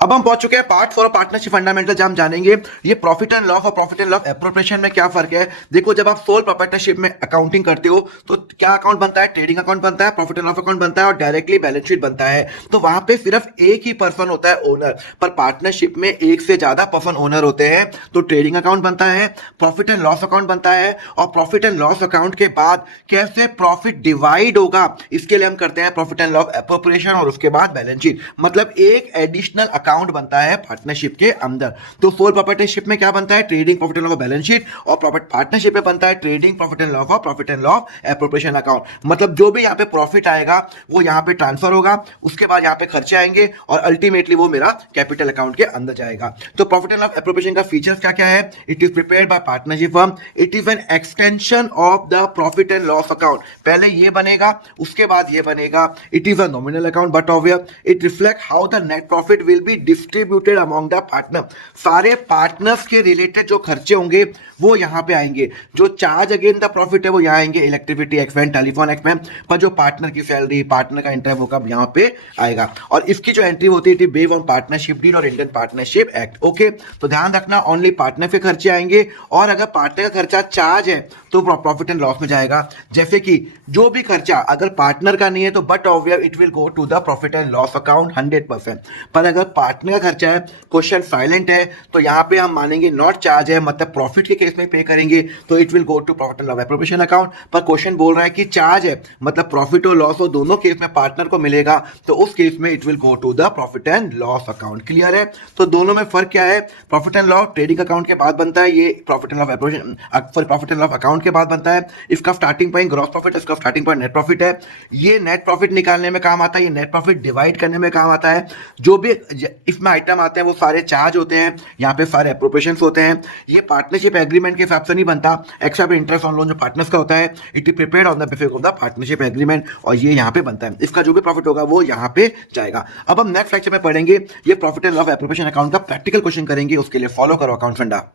अब हम पहुंच चुके हैं पार्ट 4 पार्टनरशिप फंडामेंटल, जहां हम जानेंगे ये प्रॉफिट एंड लॉस और प्रॉफिट एंड लॉस एप्रोप्रिएशन में क्या फर्क है। देखो, जब आप सोल प्रोप्राइटरशिप में अकाउंटिंग करते हो तो क्या अकाउंट बनता है? ट्रेडिंग अकाउंट बनता है, प्रॉफिट एंड लॉस अकाउंट बनता है और डायरेक्टली बैलेंस शीट बनता है। तो वहां पे सिर्फ एक ही पर्सन होता है ओनर, पर पार्टनरशिप में एक से ज्यादा पर्सन ओनर होते हैं। तो ट्रेडिंग अकाउंट बनता है, प्रॉफिट एंड लॉस अकाउंट बनता है, और प्रॉफिट एंड लॉस अकाउंट के बाद कैसे प्रॉफिट डिवाइड होगा इसके लिए हम करते हैं प्रॉफिट एंड लॉस एप्रोप्रिएशन, और उसके बाद बैलेंस शीट। मतलब एक एडिशनल अकाउंट बनता है पार्टनरशिप के अंदर। तो सोल प्रोप्राइटरशिप में क्या बनता है? Trading, profit and loss, balance sheet. और प्रॉफिट पार्टनरशिप में बनता है ट्रेडिंग, प्रॉफिट एंड लॉस और profit and loss appropriation account. मतलब जो भी यहाँ पे प्रॉफिट आएगा वो यहाँ पे ट्रांसफर होगा, उसके बाद यहाँ पे खर्चे आएंगे और अल्टीमेटली वो मेरा कैपिटल अकाउंट के अंदर जाएगा। तो प्रॉफिट एंड लॉस एप्रोप्रिएशन का फीचर्स क्या क्या है? It is prepared by partnership firm, it is an extension of the profit and loss account. पहले ये बनेगा, उसके बाद ये बनेगा। It is a nominal account but obvious it reflect how the net profit will be distributed among the partner. सारे partners के related जो खर्चे होंगे वो यहां पे आएंगे। जो चार्ज अगेन द प्रॉफिट है वो यहां आएंगे, इलेक्ट्रिसिटी एक्सपेंस, टेलीफोन एक्सपेंस। पर जो पार्टनर की सैलरी, पार्टनर का इंटरेस्ट, वो कब यहां पे आएगा। और इसकी जो एंट्री होती है बेस्ड ऑन पार्टनरशिप डीड और इंडियन पार्टनरशिप एक्ट। ओके, तो ध्यान रखना ओनली पार्टनर के खर्चे आएंगे, और अगर पार्टनर का खर्चा चार्ज है तो प्रॉफिट एंड लॉस में जाएगा। जैसे कि जो भी खर्चा अगर पार्टनर का नहीं है तो but obvious it will go to the profit and loss account 100%। पर अगर पार्टनर का खर्चा है, क्वेश्चन साइलेंट है, तो यहां पे हम मानेंगे नॉट चार्ज है, मतलब प्रॉफिट के केस में पे करेंगे तो it will go to profit and loss appropriation account. पर क्वेश्चन बोल रहा है कि चार्ज है, मतलब प्रॉफिट और लॉस हो दोनों केस में पार्टनर को मिलेगा, तो उस केस में it will go to the profit and loss account. Clear है? तो दोनों में फर्क क्या है? Profit and loss trading account के बाद बनता है, ये profit and loss appropriation sorry profit and loss account के बाद बनता है। इसका स्टार्टिंग पॉइंट ग्रॉस प्रॉफिट, इसका स्टार्टिंग पॉइंट नेट प्रॉफिट है। ये नेट प्रॉफिट निकालने में काम आता है, ये नेट प्रॉफिट डिवाइड करने में काम आता है। जो भी इसमें आइटम आते हैं वो सारे चार्ज होते हैं, यहाँ पे सारे एप्रोप्रिएशन होते हैं। ये पार्टनरशिप एग्रीमेंट के हिसाब से नहीं बनता, एक्सेप्ट इंटरेस्ट ऑन लोन जो पार्टनर्स का होता है, it is prepared on the basis of the partnership agreement, और ये यहाँ पे बनता है। इसका जो भी प्रॉफिट होगा वो यहाँ पे जाएगा। अब हम नेक्स्ट लेक्चर में पढ़ेंगे ये profit and loss appropriation account का प्रैक्टिकल क्वेश्चन करेंगे, उसके लिए फॉलो करो अकाउंट फंडा।